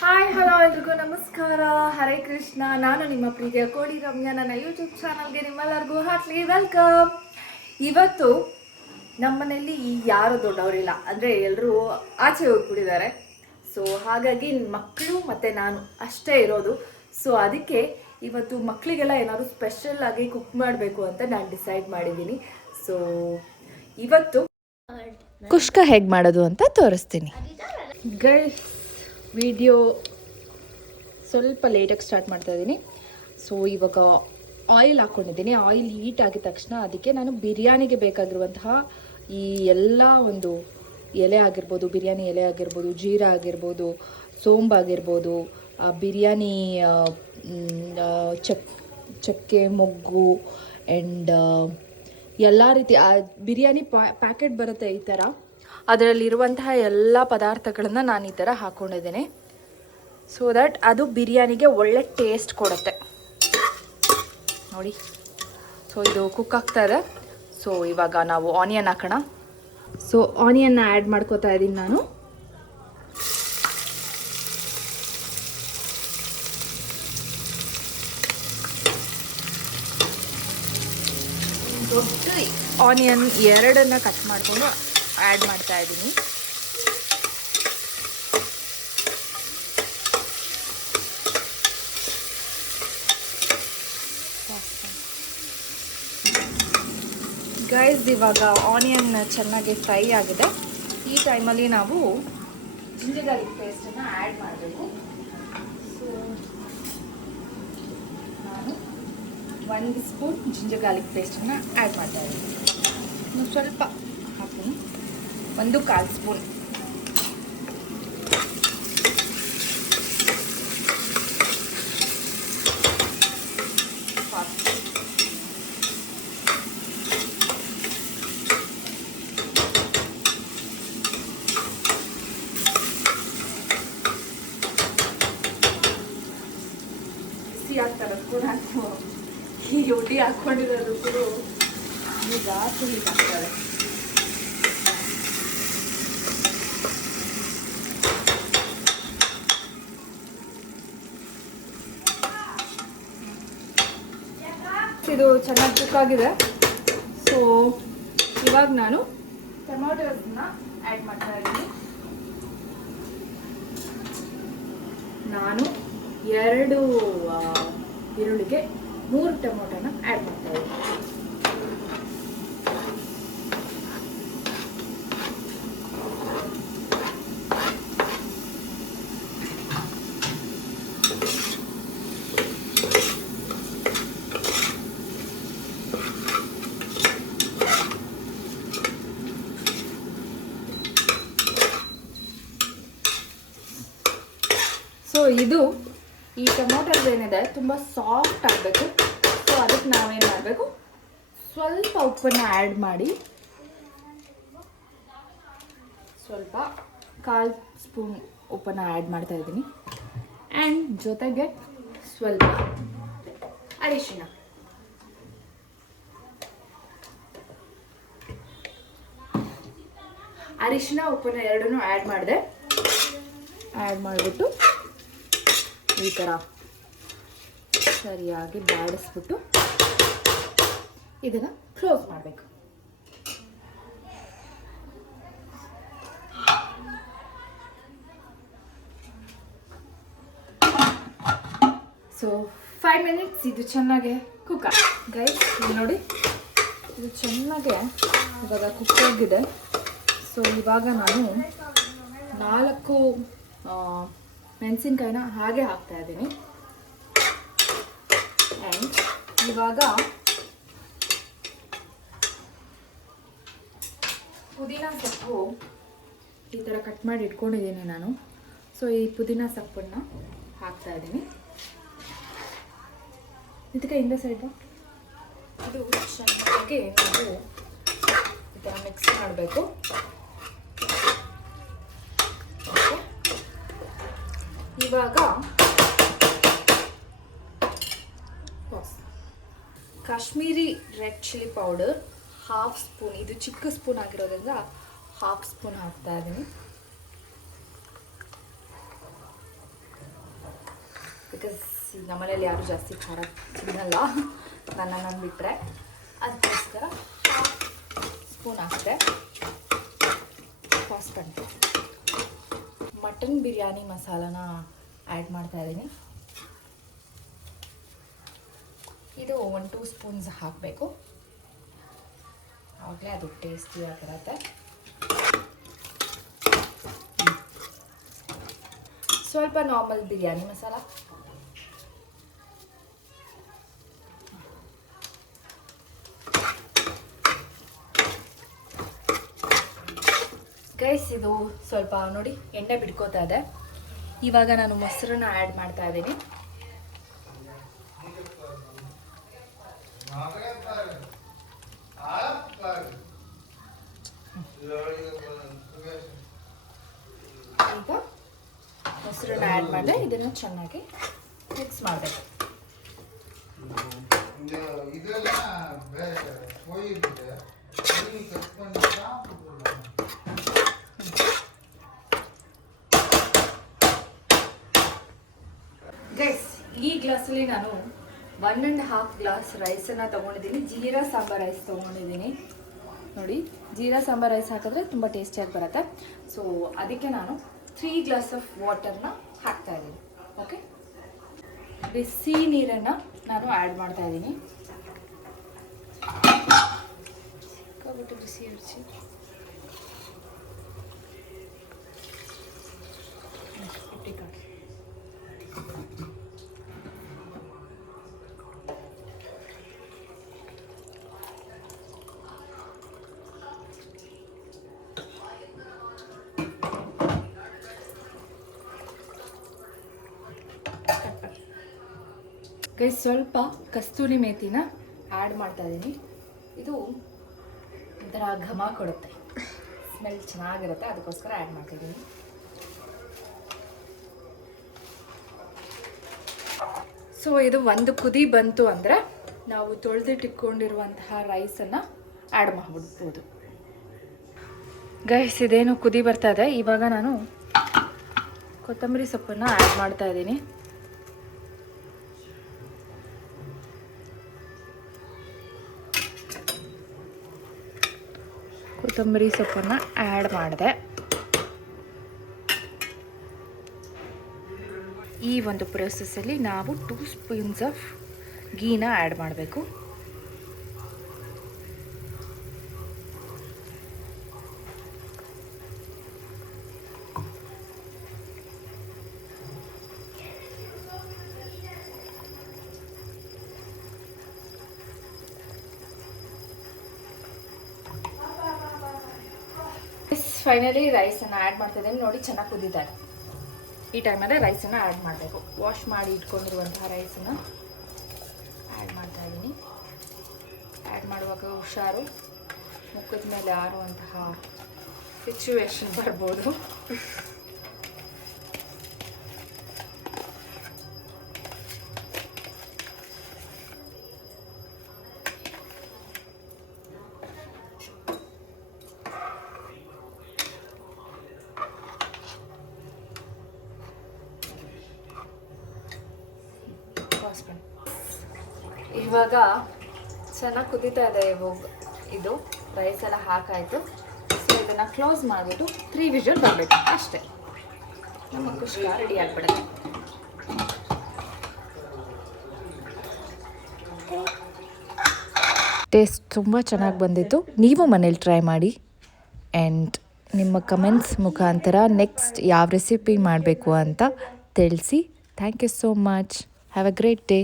Hi hello ಎಲ್ರಿಗೂ ನಮಸ್ಕಾರ. ಹರೇ ಕೃಷ್ಣ. ನಾನು ನಿಮ್ಮ ಪ್ರೀತಿಯ ಕೋಡಿ ರಮ್ಯಾ. ನನ್ನ ಯೂಟ್ಯೂಬ್ ಚಾನಲ್ಗೆ ನಿಮ್ಮೆಲ್ಲರಿಗೂ ಹಾರ್ಟ್ಲಿ ವೆಲ್ಕಮ್. ಇವತ್ತು ನಮ್ಮನೇಲಿ ಯಾರು ದೊಡ್ಡವರಿಲ್ಲ, ಅಂದರೆ ಎಲ್ಲರೂ ಆಚೆ ಹೋಗ್ಬಿಟ್ಟಿದ್ದಾರೆ. ಸೊ ಹಾಗಾಗಿ ಮಕ್ಕಳು ಮತ್ತು ನಾನು ಅಷ್ಟೇ ಇರೋದು. ಸೊ ಅದಕ್ಕೆ ಇವತ್ತು ಮಕ್ಕಳಿಗೆಲ್ಲ ಏನಾದರೂ ಸ್ಪೆಷಲ್ ಆಗಿ ಕುಕ್ ಮಾಡಬೇಕು ಅಂತ ನಾನು ಡಿಸೈಡ್ ಮಾಡಿದ್ದೀನಿ. ಸೊ ಇವತ್ತು ಕುಷ್ಕ ಹೇಗೆ ಮಾಡೋದು ಅಂತ ತೋರಿಸ್ತೀನಿ ಗೈಸ್. ವಿಡಿಯೋ ಸ್ವಲ್ಪ ಲೇಟಾಗಿ ಸ್ಟಾರ್ಟ್ ಮಾಡ್ತಾ ಇದ್ದೀನಿ. ಸೊ ಇವಾಗ ಆಯಿಲ್ ಹಾಕ್ಕೊಂಡಿದ್ದೀನಿ. ಆಯಿಲ್ ಹೀಟ್ ಆಗಿದ ತಕ್ಷಣ ಅದಕ್ಕೆ ನಾನು ಬಿರಿಯಾನಿಗೆ ಬೇಕಾಗಿರುವಂತಹ ಈ ಎಲ್ಲ ಒಂದು ಎಲೆ ಆಗಿರ್ಬೋದು, ಬಿರಿಯಾನಿ ಎಲೆ ಆಗಿರ್ಬೋದು, ಜೀರಾ ಆಗಿರ್ಬೋದು, ಸೋಂಬಾಗಿರ್ಬೋದು, ಬಿರಿಯಾನಿ ಚಕ್ಕೆ ಮೊಗ್ಗು ಆ್ಯಂಡ್ ಎಲ್ಲ ರೀತಿ ಬಿರಿಯಾನಿ ಪ್ಯಾಕೆಟ್ ಬರುತ್ತೆ ಈ ಥರ. ಅದರಲ್ಲಿರುವಂತಹ ಎಲ್ಲ ಪದಾರ್ಥಗಳನ್ನು ನಾನು ಈ ಥರ ಹಾಕ್ಕೊಂಡಿದ್ದೇನೆ. ಸೊ ದ್ಯಾಟ್ ಅದು ಬಿರಿಯಾನಿಗೆ ಒಳ್ಳೆ ಟೇಸ್ಟ್ ಕೊಡುತ್ತೆ ನೋಡಿ. ಸೊ ಇದು ಕುಕ್ ಆಗ್ತಾ ಇದೆ. ಸೊ ಇವಾಗ ನಾವು ಆನಿಯನ್ ಹಾಕೋಣ. ಸೊ ಆನಿಯನ್ನ ಆ್ಯಡ್ ಮಾಡ್ಕೋತಾ ಇದ್ದೀನಿ ನಾನು. ದೊಡ್ಡ ಆನಿಯನ್ ಎರಡನ್ನ ಕಟ್ ಮಾಡಿಕೊಂಡು ಆ್ಯಡ್ ಮಾಡ್ತಾ ಇದ್ದೀನಿ. ಗೈಸ್ ಇವಾಗ ಆನಿಯನ್ ಚೆನ್ನಾಗಿ ಫ್ರೈ ಆಗಿದೆ. ಈ ಟೈಮಲ್ಲಿ ನಾವು ಜಿಂಜರ್ ಗಾರ್ಲಿಕ್ ಪೇಸ್ಟನ್ನು ಆ್ಯಡ್ ಮಾಡಬೇಕು. ಸೊ ನಾನು 1 ಸ್ಪೂನ್ ಜಿಂಜರ್ ಗಾರ್ಲಿಕ್ ಪೇಸ್ಟನ್ನು ಆ್ಯಡ್ ಮಾಡ್ತಾ ಇದ್ದೀನಿ. ಇನ್ನು ಸ್ವಲ್ಪ ಹಾಕ್ತೀನಿ, 1/4 ಸ್ಪೂನ್. ಆಗ್ತಾರದಕ್ಕೂ ನಾನು ಈ ರೊಟ್ಟಿ ಹಾಕ್ಕೊಂಡಿರೋದಕ್ಕೂ ಜಾಸ್ತಿ ಹೀಟ್ ಆಗ್ತದೆ. ಇದು ಚೆನ್ನಾಗಿ ಕುಕ್ ಆಗಿದೆ. ಸೊ ಇವಾಗ ನಾನು ಟೊಮ್ಯಾಟೋಸ್ನ ಆ್ಯಡ್ ಮಾಡ್ತಾ ಇದ್ದೀನಿ. ನಾನು 2 ಈರುಳ್ಳಿಗೆ 3 ಟೊಮೊಟೊನ ಆ್ಯಡ್ ಮಾಡ್ತಾ ಇದ್ದೀನಿ. ಸೊ ಇದು ಈ ಟೊಮೊಟೊದು ಏನಿದೆ ತುಂಬ ಸಾಫ್ಟ್ ಆಗಬೇಕು. ಸೊ ಅದಕ್ಕೆ ನಾವೇನು ಮಾಡಬೇಕು, ಸ್ವಲ್ಪ ಉಪ್ಪನ್ನು ಆ್ಯಡ್ ಮಾಡಿ, ಸ್ವಲ್ಪ 1/4 ಸ್ಪೂನ್ ಉಪ್ಪನ್ನು ಆ್ಯಡ್ ಮಾಡ್ತಾ ಇದ್ದೀನಿ. ಆ್ಯಂಡ್ ಜೊತೆಗೆ ಸ್ವಲ್ಪ ಅರಿಶಿಣ. ಉಪ್ಪನ್ನು ಎರಡನ್ನೂ ಆ್ಯಡ್ ಮಾಡಿದೆ. ಆ್ಯಡ್ ಮಾಡಿಬಿಟ್ಟು ಈ ಥರ ಸರಿಯಾಗಿ ಬಾಡಿಸ್ಬಿಟ್ಟು ಇದನ್ನು ಕ್ಲೋಸ್ ಮಾಡಬೇಕು. ಸೊ 5 ಮಿನಿಟ್ಸ್ ಇದು ಚೆನ್ನಾಗೆ ಕುಕ್ ಗೈಸ್. ನೋಡಿ ಇದು ಚೆನ್ನಾಗೆ ಇವಾಗ ಕುಕ್ ಆಗಿದೆ. ಸೊ ಇವಾಗ ನಾನು 4 ಮೆಣಸಿನ್ಕಾಯಿನ ಹಾಗೆ ಹಾಕ್ತಾ ಇದ್ದೀನಿ. ಆ್ಯಂಡ್ ಇವಾಗ ಪುದೀನ ಸೊಪ್ಪು ಈ ಥರ ಕಟ್ ಮಾಡಿ ಇಟ್ಕೊಂಡಿದ್ದೀನಿ ನಾನು. ಸೊ ಈ ಪುದೀನ ಸೊಪ್ಪನ್ನು ಹಾಕ್ತಾ ಇದ್ದೀನಿ. ಇದಕ್ಕೆ ಇಂದ ಸೈಡು ಇದು ಚೆನ್ನಾಗಿ ನಾವು ಈ ಥರ ಮಿಕ್ಸ್ ಮಾಡಬೇಕು. ಇವಾಗ Kashmiri red chilli powder 1/2 spoon, ಇದು ಚಿಕ್ಕ ಸ್ಪೂನ್ ಆಗಿರೋದ್ರಿಂದ 1/2 ಸ್ಪೂನ್ ಹಾಕ್ತಾ ಇದ್ದೀನಿ. ಬಿಕಾಸ್ ನಮ್ಮನೇಲಿ ಯಾರೂ ಜಾಸ್ತಿ ಖಾರ ತಿನ್ನಲ್ಲ, ನಾನು ಬಿಟ್ಟರೆ. ಅದಕ್ಕೋಸ್ಕರ ಸ್ಪೂನ್ ಹಾಕಿದೆ. ಪಾಸ್ಪನ್ ಮಟನ್ ಬಿರಿಯಾನಿ ಮಸಾಲಾನ ಆ್ಯಡ್ ಮಾಡ್ತಾಯಿದ್ದೀನಿ. ಇದು 1-2 ಸ್ಪೂನ್ಸ್ ಹಾಕಬೇಕು, ಆವಾಗಲೇ ಅದು ಟೇಸ್ಟಿಯಾಗಿರುತ್ತೆ. ಸ್ವಲ್ಪ ನಾರ್ಮಲ್ ಬಿರಿಯಾನಿ ಮಸಾಲ, ಗೈಸ್ ಇದು ಸ್ವಲ್ಪ ನೋಡಿ ಎಣ್ಣೆ ಬಿಡ್ಕೋತಾ ಇದೆ. ಇವಾಗ ನಾನು ಮೊಸರನ್ನ ಆ್ಯಡ್ ಮಾಡ್ತಾ ಇದ್ದೀನಿ. ಈಗ ಮೊಸರನ್ನ ಆ್ಯಡ್ ಮಾಡಿದೆ, ಇದನ್ನು ಚೆನ್ನಾಗಿ ಮಿಕ್ಸ್ ಮಾಡಬೇಕು. ಗೈಸ್ ಈ ಗ್ಲಾಸಲ್ಲಿ ನಾನು 1.5 ಗ್ಲಾಸ್ ರೈಸನ್ನು ತೊಗೊಂಡಿದ್ದೀನಿ. ಜೀರಾ ಸಾಂಬಾರ್ ರೈಸ್ ತೊಗೊಂಡಿದ್ದೀನಿ. ನೋಡಿ, ಜೀರಾ ಸಾಂಬಾರ್ ರೈಸ್ ಹಾಕಿದ್ರೆ ತುಂಬ ಟೇಸ್ಟಿಯಾಗಿ ಬರುತ್ತೆ. ಸೊ ಅದಕ್ಕೆ ನಾನು 3 ಗ್ಲಾಸ್ ಆಫ್ ವಾಟರ್ನ ಹಾಕ್ತಾಯಿದ್ದೀನಿ. ಓಕೆ, ಬಿಸಿ ನೀರನ್ನು ನಾನು ಆ್ಯಡ್ ಮಾಡ್ತಾಯಿದ್ದೀನಿ. ಬಿಸಿ ರುಚಿ ಗೈಸ್ ಸ್ವಲ್ಪ ಕಸ್ತೂರಿ ಮೇಥಿನ ಆ್ಯಡ್ ಮಾಡ್ತಾಯಿದ್ದೀನಿ. ಇದು ಒಂಥರ ಘಮ ಕೊಡುತ್ತೆ, ಸ್ಮೆಲ್ ಚೆನ್ನಾಗಿರುತ್ತೆ, ಅದಕ್ಕೋಸ್ಕರ ಆ್ಯಡ್ ಮಾಡ್ತಾಯಿದ್ದೀನಿ. ಸೊ ಇದು ಒಂದು ಕುದಿ ಬಂತು ಅಂದರೆ ನಾವು ತೊಳೆದಿಟ್ಟಿಟ್ಕೊಂಡಿರುವಂತಹ ರೈಸನ್ನು ಆ್ಯಡ್ ಮಾಡಿಬಿಡ್ಬೋದು. ಗೈಸ್ ಇದೇನು ಕುದಿ ಬರ್ತಾ ಇದೆ. ಇವಾಗ ನಾನು ಕೊತ್ತಂಬರಿ ಸೊಪ್ಪನ್ನು ಆ್ಯಡ್ ಮಾಡ್ತಾಯಿದ್ದೀನಿ. ಕೊತ್ತಂಬರಿ ಸೊಪ್ಪನ್ನು ಆ್ಯಡ್ ಮಾಡಿದೆ. ಈ ಒಂದು ಪ್ರೊಸೆಸ್ಸಲ್ಲಿ ನಾವು 2 ಸ್ಪೂನ್ಸ್ ಆಫ್ ಗೀನ ಆ್ಯಡ್ ಮಾಡಬೇಕು. ಫೈನಲಿ ರೈಸನ್ನು ಆ್ಯಡ್ ಮಾಡ್ತಿದ್ದೀನಿ. ನೋಡಿ ಚೆನ್ನಾಗಿ ಕುದಿದ್ದಾರೆ. ಈ ಟೈಮಲ್ಲೇ ರೈಸನ್ನು ಆ್ಯಡ್ ಮಾಡಬೇಕು. ವಾಶ್ ಮಾಡಿ ಇಟ್ಕೊಂಡಿರುವಂತಹ ರೈಸನ್ನು ಆ್ಯಡ್ ಮಾಡ್ತಾಯಿದ್ದೀನಿ. ಆ್ಯಡ್ ಮಾಡುವಾಗ ಹುಷಾರು, ಮುಖದ ಮೇಲೆ ಆರುವಂತಹ ಸಿಚುವೇಶನ್ ಬರ್ಬೋದು. ಇವಾಗ ಚೆನ್ನಾಗಿ ಕುದೀತಾ ಇದೆ. ಇದು ರೈಸ್ ಎಲ್ಲ ಹಾಕಾಯಿತು. ಸೊ ಇದನ್ನು ಕ್ಲೋಸ್ ಮಾಡಿಬಿಟ್ಟು 3 ವಿಷಲ್ ಬರಬೇಕು ಅಷ್ಟೇ. ನಮ್ಮ ಕುಷ್ಕ ರೆಡಿ ಆಗಿಬಿಡುತ್ತೆ. ಟೇಸ್ಟ್ ತುಂಬ ಚೆನ್ನಾಗಿ ಬಂದಿತ್ತು. ನೀವು ಮನೇಲಿ ಟ್ರೈ ಮಾಡಿ ಆ್ಯಂಡ್ ನಿಮ್ಮ ಕಮೆಂಟ್ಸ್ ಮುಖಾಂತರ ನೆಕ್ಸ್ಟ್ ಯಾವ ರೆಸಿಪಿ ಮಾಡಬೇಕು ಅಂತ ತಿಳಿಸಿ. Thank you so much. Have a great day.